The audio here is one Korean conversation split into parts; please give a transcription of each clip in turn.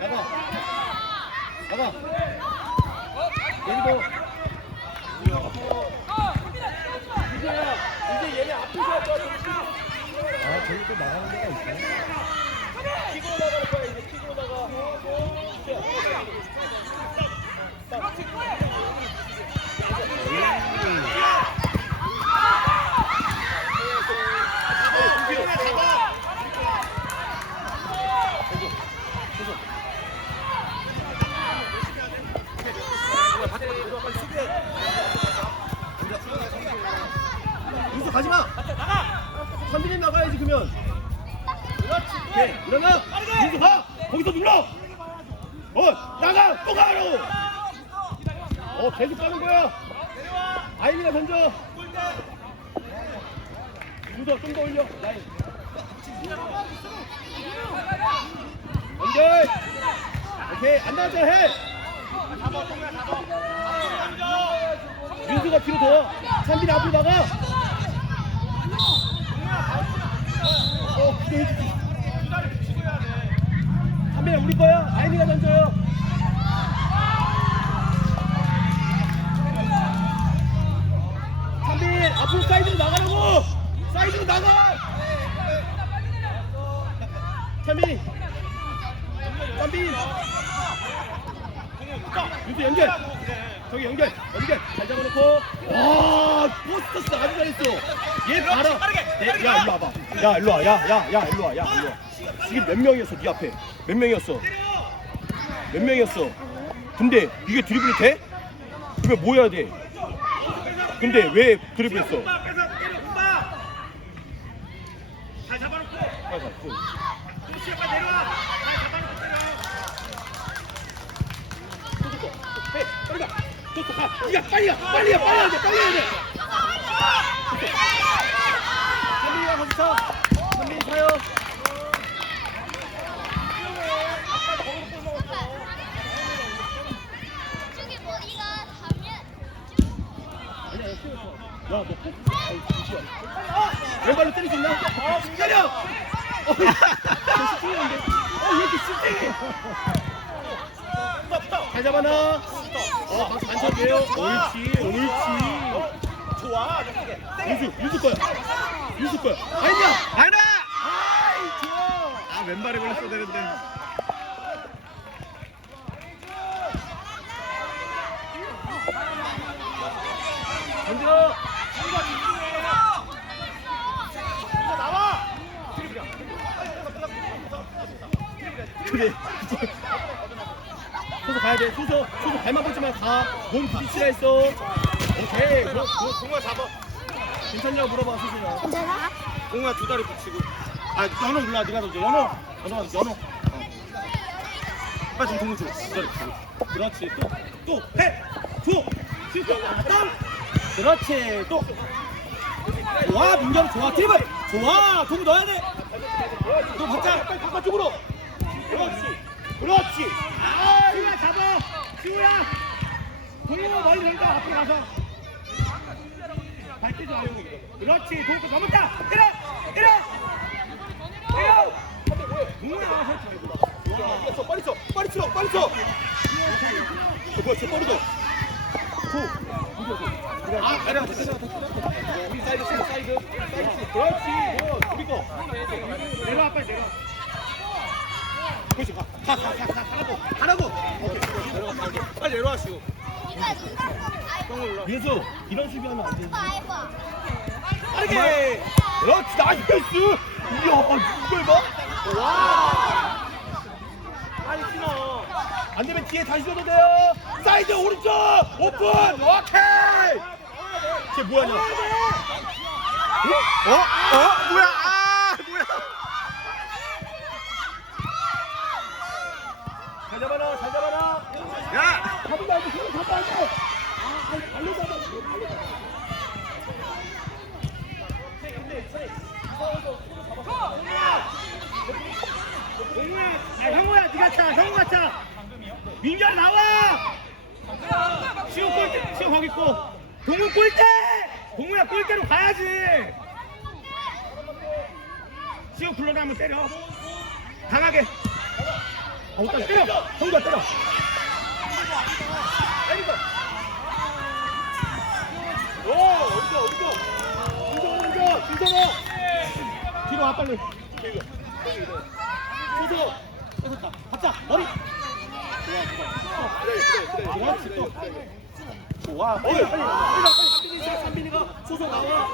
나가. 나가. 여기도. 이제야, 이제 얘네 앞에서. 아, 저기 또 나가는 데가 있어. 킥으로 나갈 거야, 이제 킥으로 나가. 윤 마. 선빈이 나가야지 그러면. 오케이, 일어나. 윤수 가. 거기서 눌러. 어, 나가. 또 가로. 어, 계속 가는 거야. 아이미가 던져. 윤수 좀더 올려. 라인. 연결. 오케이, 안 나왔잖아 해. 윤수가 뒤로 더. 찬빈이 앞으로 나가. 어, 기대해주지. 찬빈아, 우리 거야. 아이미가 던져요. 잘했어. 얘 봐라. 내- 야, 일로 와봐. 야, 일로 와. 야, 야, 야, 일로 와. 야, 일로 와. 지금 몇 명이었어, 네 앞에? 몇 명이었어? 몇 명이었어? 근데 이게 드리블이 돼? 그러면 뭐 해야 돼? 근데 왜 드리블했어? 잘 잡아놓고 빨리 가, 좀. 동시에 빨리 내려와 잘 잡아놓고 때려 해, 빨리 가. 또, 또 가. 야, 빨리 가. 빨리 가. 빨리 해야 돼. 빨리 해야 돼. 잠시만. 왼발로 때릴 수 있나? 어, 때려! 어. 어, 왜 이렇게 스팅해? 잘 잡아놔. 어, 쳐도 돼요. 옳지, 옳지. 좋아 유수, 유수 거야. 유수 거야. 아니야! 아니다 아이, 좋아. 아 왼발에 걸렸어야 되는데 던져. 나와 그래. 소소 가야 돼. 소소, 소소 발만 보지만 가. 몸 부딪히라 했어. 오케이. 뭐, 뭐, 공아 잡아 괜찮냐고 물어봐, 소소야. 괜찮아? 공아 두 다리 붙이고 아 연호 눌러 네가 던져 연호 연호 연호 어. 빨리 좀 동무 줘두 다리 붙이고 그렇지. 또, 또, 해. 줘. 슈터. 땅. 그렇지. 또. 좋아, 민결 좋아. 드리블. 좋아. 동 넣어야 돼. 또 박자. 빨리 바깥쪽으로. 그렇지. 그렇지. 아, 지우야 잡아 지우야 동호 멀리 내다 앞으로 가서. 발대지 마요 그렇지 동구 넘었다 때려 때려 때려 동호야 나와서 쳐. 쳐, 빨리 쳐. 빨리 쳐. 빨리 쳐. 어, 뭐야, 쟤 빠르다. 줘. 아, 가라. 우리 사이드, 사이드, 사이드. 사이드. 그렇지. 뭐, 거. 내려와 빨리 내려와 그렇지. 가. 가, 가, 가, 가. 하라고. 하라고. 오케이. 내려가. 빨리 내려와. 네가 눈 아이고 민수, 이런 수비하면 안 되지. 빠르게. 그렇지. 나이스. 이야, 이걸 봐. 와. 빨리 신어 안 되면 뒤에 다시 줘도 돼요. 사이드 오른쪽 오픈. 오케이. 쟤 뭐하냐? 어? 어? 뭐야 아 뭐야 잘 잡아라, 잘 잡아라. 야 돼, 손을 잡으면 안 돼. 아, 아 형우야 네가 차 형우가 차 민결 나와 시우 골대 시우 거기 있고 동우 골대 동우야 골대로 가야지 시우 굴러가면 때려 강하게 거기까지 때려 성규야 때려 오 어디가 어디가? 준성아 먼저 준성아! 뒤로 와 빨리. 준성 뺏었다 받자 머리. 좋아 좋아 그래 그래. 그래 그렇지 또 좋아 빨리 빨리. 빨리 빨리 있어 삼빈이가 소소 나와.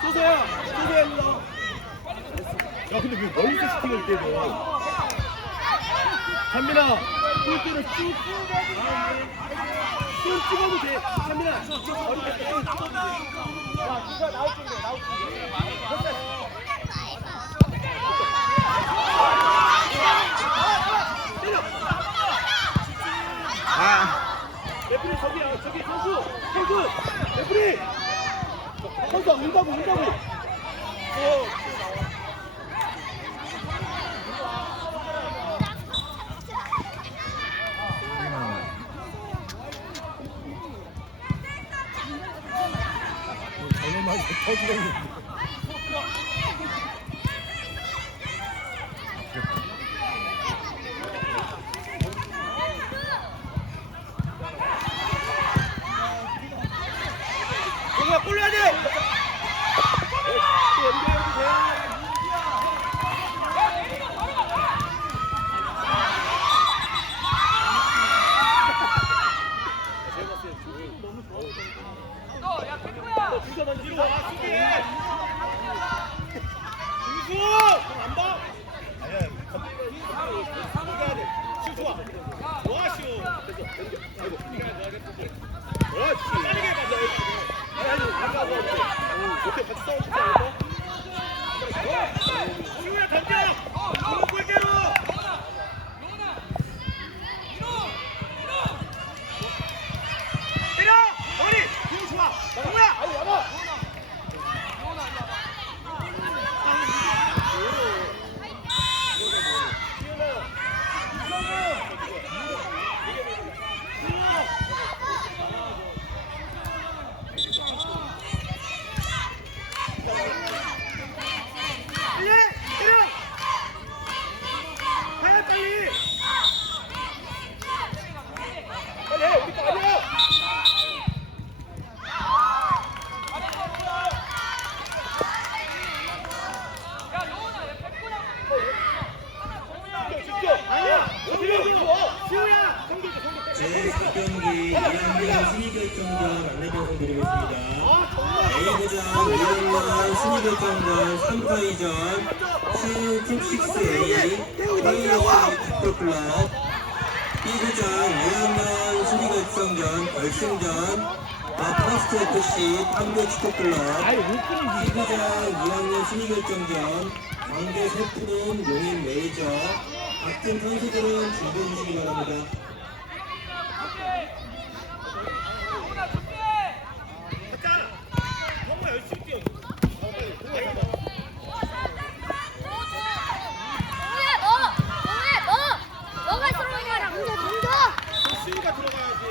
소소야 소소야 일로 나와. 야 근데 왜 멀리서 시팅을 때려 삼빈아 꿀대로 쭉 좀 찍어도 돼. 머리 야, 누가 나올 준비, 나올 준비. 때려. 레프리 저기야, 저기 선수, 선수, 레프리. 선수 운다고, 운다고. 어. 장난만 터지겠는데. 동우야 골 넣어야 돼! 또 연결해도 돼. 너 진짜 넌 뒤로 와, 수비해! 준수! 안 봐? 아니야, 해야 돼. 슛 좋아. 와, 슛. 됐어. 연결. 아이고, 네가 넣어야겠지. 그렇지. 빠르게 해봐, 너. 아니, 아니, 가까워. 오케이, 같이 싸워, 진짜. 시우야, 던져! 너무 골대로! 때려! 머리! 이거 좋아! 동우야! 아니, 야마! 빨리! 때려! 가야 빨리! 빨리 해! 우리 거 아니야! 아니야! 어디로 줘! 시우야! 성격이 제4경기 2학년 순위 결정전 안내방송 드리겠습니다. 아, 정말! A부장 2학년 순위 결정전 3타이전 슈 톱6A 서울시 풋볼클럽 B부장 2학년 순위 결정전 결승전 마포스트 FC 탐구 축구클럽. C부장 2학년 순위 결정전 광대 소프론 용인 메이저 같은 선수들은 준비해 주시기 바랍니다. 됐잖아! 정말 열심히 뛰어. 동우야 너! 동우야 너! 너가 들어가라 먼저 던져! 시우가 들어가야지.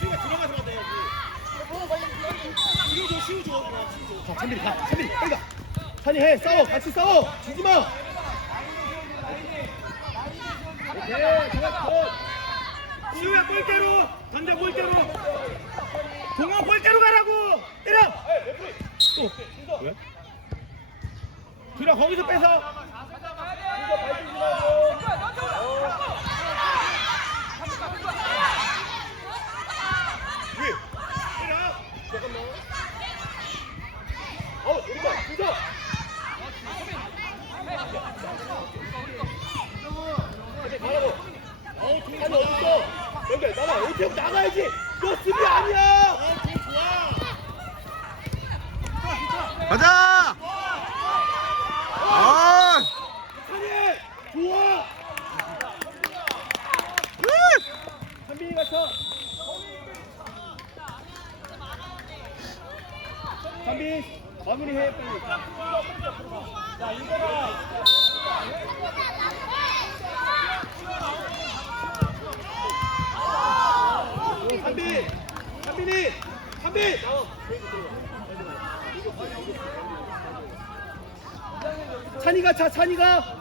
시우가 들어가서 받아야지. 동우 원래 그런 시우 줘, 시우 줘. 자, 찬빈이 가. 찬빈이 빨리 가. 찬이 해. 싸워. 같이 싸워. 지지 마. 오케이. 좋았어. 시우야 골대로. 던져 골대로. 동원 골대로 가라고. 때려. 또. 왜? 뒤로 거기서 뺏어. 왜? 때려. 잠깐만. 어, 우리가 진짜. 이제 가라고. 어, 아니 어딨어? 여기 나가. 어떻게 나가야지. 너 수비 아니야. 어, 좋아. 가자! 아! 좋아. 한빈이가 쳐. 한빈 마무리해 빨리. 자 인거라. 한빈, 한빈이, 한빈. 찬이가 차, 찬이가.